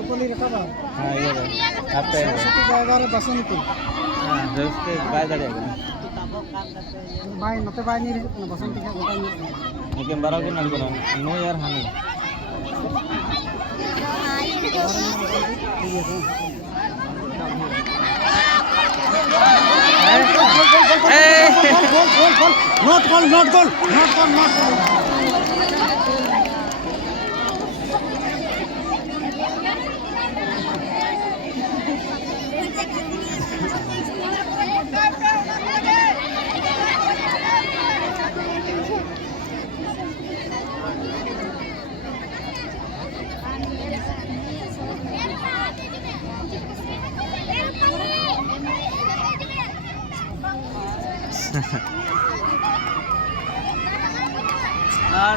रुपये रखा हाँ ये आप बसंत हाँ उसके बाय दाड़ेगा बाय नते बाय नहीं रहे बसंत का गोटा मुझे बारह दिन अलग नो यार हमें नॉट गोल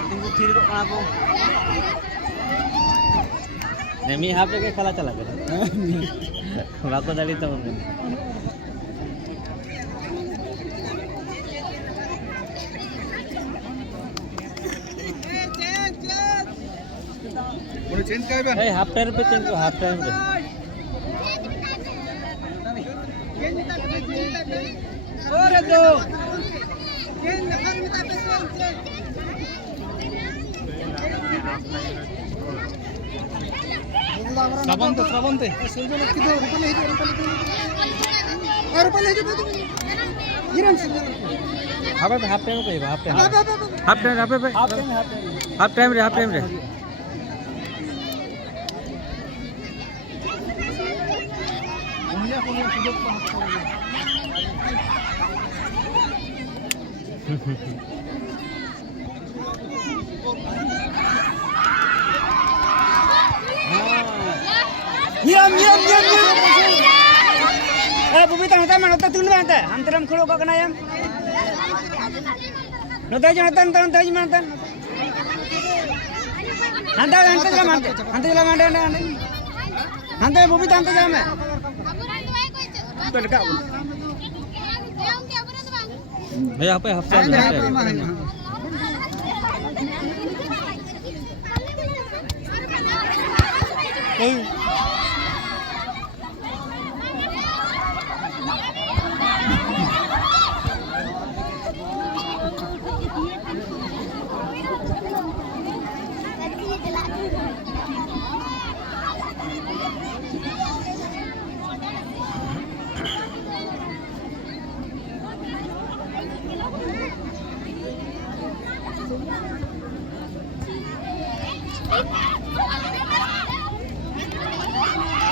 तुमको फिर को नेमी यहाँ पे खेला चला कर बाको दाड़ी तो चेंज का है हाफ टाइम पे चेंज को हाफ टाइम पे और दो श्रावंत हाफ टाइम रे बुबी तंग mana otak tun mana antaram kholo ka kana yam notai jantan tan tan jantan anta bubi tante jame भैया पे half time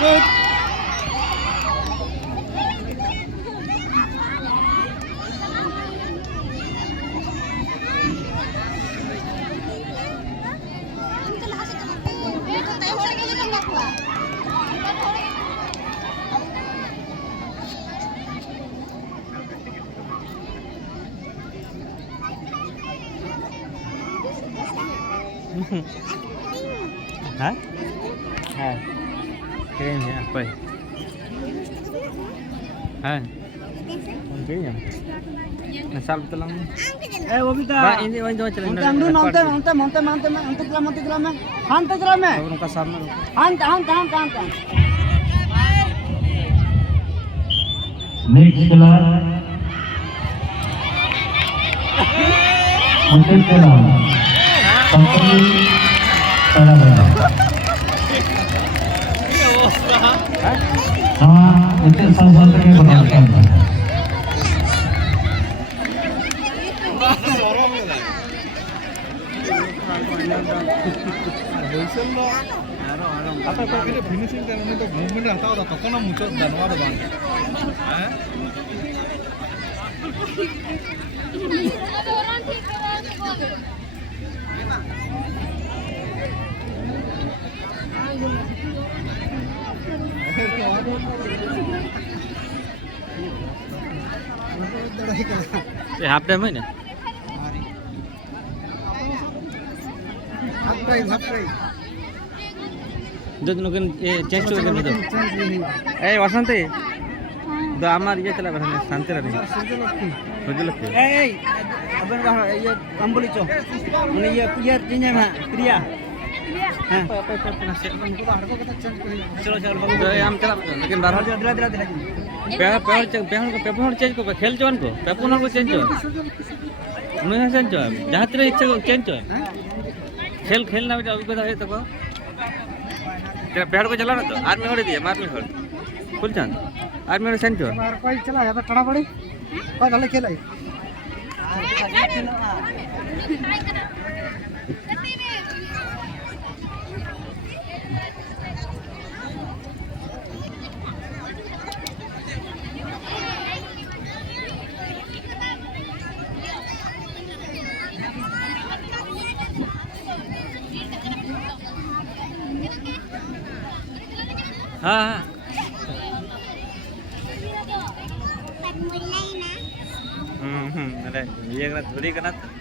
Good. Hah? Hah. Keren ya apa? Hah. Mungkin ya. Nasal betul lang. वो भी था ini wanita macam monte hante उनका सामने next killer Monte Santri Sarabaya. Nama itu salah satu yang berlangsung. apa kira finishing kan ini tuh movement atau ada tokoh nama muncul dan waduh bang, half time है ना दो दिन के change हो गए तो ए वसंती तो हमार ये चला बस शांति रही सूर्यलक्ष्मी এই আপন বাহ ইয়ে কম্বলি চো মানে ইয়ে ইয়ার চিনে মা ক্রিয়া হ্যাঁ चलो चलो तो हम चला लेकिन बाहर দিলা দিলা দিলা पेपर चेंज को खेल चोन को पेपर को चेंज हो नहीं चेंज हो जहाँ तेरे इच्छा को चेंज हो खेल खेलना बेटा अभी पता है तो को तेरा पेड़ को चला ना तो आर्मी हो रही है आर्मी हो फुल चांद आर्मी हो चेंज हो আর কই চলা যাবে টাড়া পড়ি কই ভালো খেলাই हाँ हाँ अरे ये थोड़ी करना